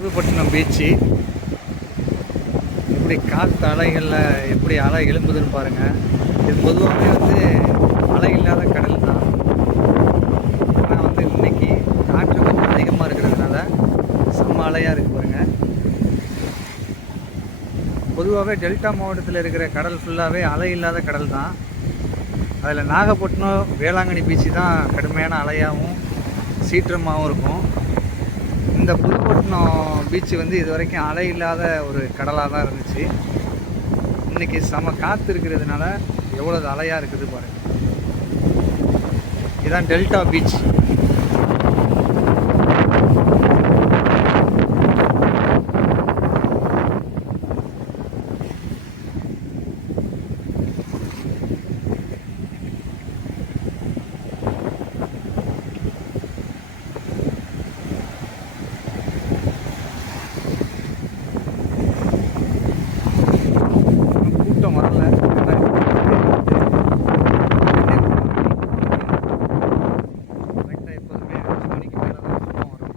Pudupattinam beach எப்படி காற்று அலைகளில் எப்படி அலை எழும்புதுன்னு பாருங்கள். இது பொதுவாகவே அலை இல்லாத கடல் தான். ஆனால் இன்னைக்கு காற்று கொஞ்சம் அதிகமாக இருக்கிறதுனால செம்ம அலையாக இருக்குது பாருங்கள். பொதுவாகவே டெல்டா மாவட்டத்தில் இருக்கிற கடல் ஃபுல்லாகவே அலை இல்லாத கடல் தான். அதில் நாகப்பட்டினம் வேளாங்கண்ணி பீச்சு தான் கடுமையான அலையாகவும் சீற்றமாகவும் இருக்கும். இந்த புதுப்பட்டினம் பீச்சு இது வரைக்கும் அலை இல்லாத ஒரு கடலாக தான் இருந்துச்சு. இன்றைக்கி செம காற்று இருக்கிறதுனால எவ்வளோ அலையாக இருக்குது பாருங்கள். இதுதான் டெல்டா பீச். கூட்டம் வரல. கரெக்டாக எப்போதுமே 5 மணிக்கு மேலே தான் கூட்டம் வரும்.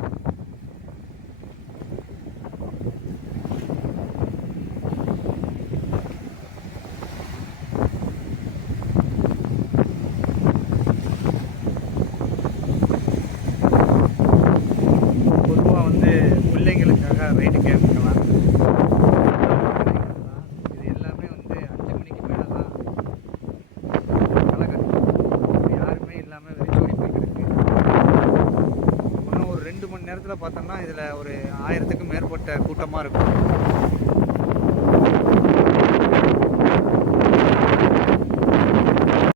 பொதுவாக பிள்ளைங்களுக்காக ரைடு கேம்ப்கெல்லாம் இது எல்லாமே 5 மணிக்கு மேலே தான் கலக்கட்டும். யாருமே இல்லாமல் வெறிச்சோடி போய்கிருக்கு. இன்னும் ஒரு 2 மணி நேரத்தில் பார்த்தோம்னா இதில் ஒரு 1000க்கும் மேற்பட்ட கூட்டமாக இருக்கும்.